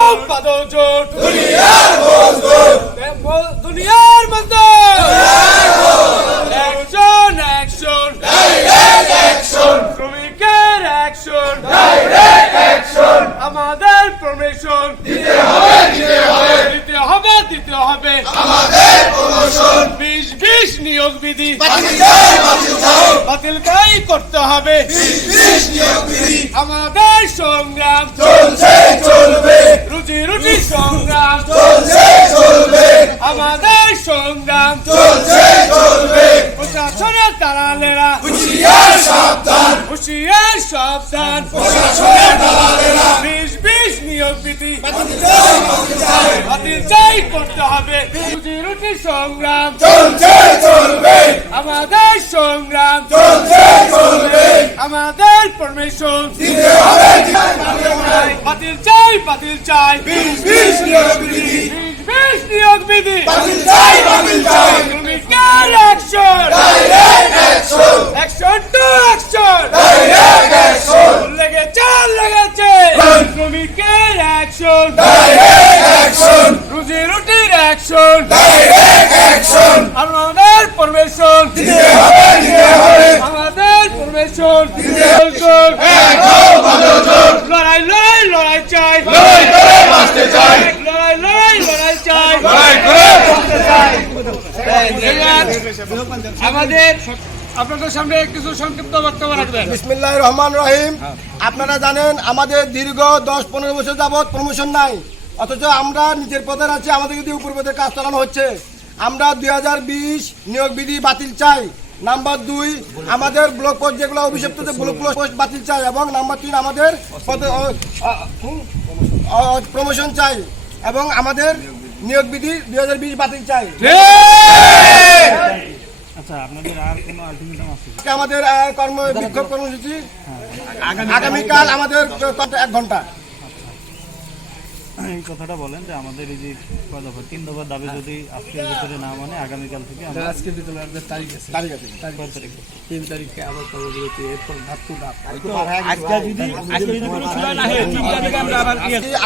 বাদল জোট দুনিয়ার মজদুর দুনিয়ার মজদুর অ্যাকশন অ্যাকশন ডাইরেক্ট অ্যাকশন শ্রমিকের অ্যাকশন ডাইরেক্ট অ্যাকশন আমাদের পারমিশন দিতে হবে দিতে হবে দিতে হবে দিতে হবে আমাদের প্রমোশন 20-20 নিয়োগ বিধি বাতিল চাই বাতিলকাই করতে হবে 20 নিয়োগ বিধি আমাদের সংগ্রাম চলছে চলবে রুজি রুটি সংগ্রাম চলছে চলবে আমাদের সংগ্রাম চলছে চলবে প্রশাসনের দালালেরা হুঁশিয়ার সাবধান হুঁশিয়ার সাবধান প্রশাসনের দালালেরা 20-20 নিয়োগ বিধি বাতিল চাই বাতিল চাই করতে হবে রুজি রুটি সংগ্রাম চলছে চলবে আমাদের সংগ্রাম চলছে চলবে আমাদের পারমিশন দিতে হবে বাতিল চাই বাতিল চাই 20 নিয়োগ বিধি 20-20 নিয়োগ বিধি বাতিল চাই শ্রমিকের action direct action action to action direct action লেগেছে শ্রমিকের অ্যাকশন ডাইরেক্ট অ্যাকশন রুজি রুটির অ্যাকশন ডাইরেক্ট অ্যাকশন আমাদের পারমিশন দিতে হবে আমাদের পারমিশন লড়াই লড়াই লড়াই চাই লড়াই করে বাঁচতে চাই লড়াই লড়াই লড়াই চাই লড়াই করে বাঁচতে চাই আমাদের আপনাদের সামনে কিছু সংক্ষিপ্ত বক্তব্য রাখবেন। বিসমিল্লাহির রহমানির রহিম। আপনারা জানেন আমাদের দীর্ঘ 10-15 বছর যাবৎ প্রমোশন নাই, অথচ আমরা নিজের পদে আছি, আমাদের যদি উপর পদে কাজ চালানো হচ্ছে। আমরা 2020 নিয়োগ বিধি বাতিল চাই। নাম্বার 2 আমাদের ব্লক পোস্ট যেগুলো অভিষিক্ত ব্লক পোস্ট বাতিল চাই, এবং নাম্বার 3 আমাদের প্রমোশন চাই, এবং আমাদের নিয়োগ বিধি 2020 বাতিল চাই। আমাদের বিক্ষোভ কর্মসূচি আগামীকাল আমাদের 1 ঘন্টা। এই কথাটা বলেন যে আমাদের এই যে 3 দফার দাবি যদি আজকের ভিতরে না মানে আগামীকাল থেকে আমরা আজকের ভিতরে তারিখ আছে 3 তারিখে আবার কর্মবিরতি, এরপর ধাপ টু ধাপ।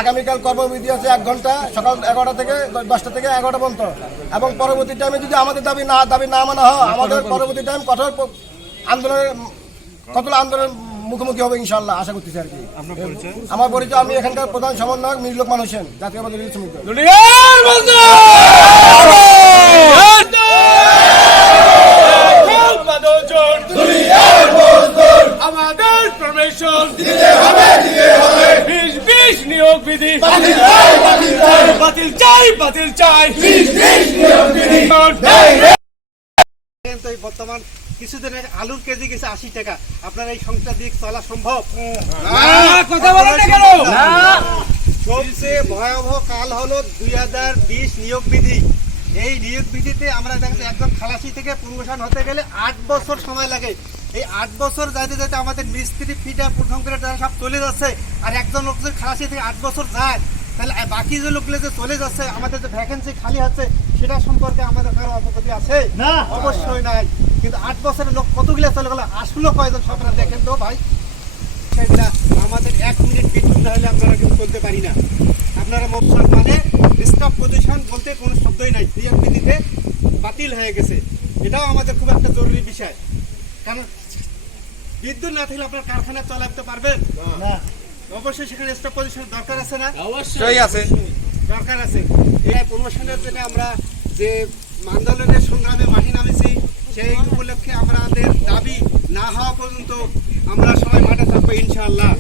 আগামীকাল কর্মবিরতি আছে 1 ঘন্টা, সকাল 11টা থেকে 10টা থেকে 11টা পর্যন্ত, এবং পরবর্তী টাইমে যদি আমাদের দাবি না মানা হয়, আমাদের পরবর্তী টাইম কঠোর আন্দোলন মুখোমুখি হবে ইনশাআল্লাহ, আশা করতেছি আর কি। আমার পরিচয়, আমি এখানকার প্রধান সমন্বয়ক মির লোকমান হোসেন, জাতীয়বাদী শ্রমিক দল। দুনিয়ার মজদুর বাদল জোট দুনিয়ার মজদুর আমাদের পারমিশন দিতে হবে 20-20 নিয়োগ বিধি বাতিল চাই বাতিল চাই বাতিল চাই 20 নিয়োগ বিধি ডাইরেক্ট বর্তমান কিছুদিন আগে আলুর কেজি গেছে 80 টাকা। আপনার এই সংসার দিয়ে চলা সম্ভব? কথা বলেন না কেন? সবচেয়ে ভয়াবহ কাল হলো 2020 নিয়োগ বিধি। এই নিয়োগ বিধিতে আমরা দেখছি একজন খালাসি থেকে প্রমোশন হতে গেলে 8 বছর সময় লাগে। এই 8 বছর যাইতে যাইতে আমাদের মিস্ত্রি ফিটার প্রথম করে তারা সব চলে যাচ্ছে, আর একজন লোক যদি খালাসি থেকে 8 বছর যায়, তাহলে বাকি যে লোকগুলো যে চলে যাচ্ছে, আমাদের যে ভ্যাকেন্সি খালি হচ্ছে, সেটা সম্পর্কে আমাদের কারো অবগতি আছে? না, অবশ্যই নাই। কিন্তু 8 বছরের লোক কতগুলো চলে গেল, আসলো কয়জন সবরা দেখেন তো ভাই। সেটা আমাদের 1 মিনিট বিদ্যুৎ না হলে আপনারা কিন্তু বলতে পারি না। আপনারা মানে স্টাফ পজিশন বলতে কোনো শব্দই নাই, নিয়োগ বিধিতে বাতিল হয়ে গেছে। এটাও আমাদের খুব একটা জরুরি বিষয়, কারণ বিদ্যুৎ না থাকলে আপনার কারখানা চালাতে পারবেন না। অবশ্যই সেখানে স্টাফ পজিশন দরকার আছে না? অবশ্যই আছে, দরকার আছে। এই প্রমোশনের জন্য আমরা যে আন্দোলনের সংগ্রামে মাঠে নামেছি, সেই উপলক্ষে আমাদের দাবি না হওয়া পর্যন্ত আমরা সবাই মাঠে থাকবো ইনশাআল্লাহ।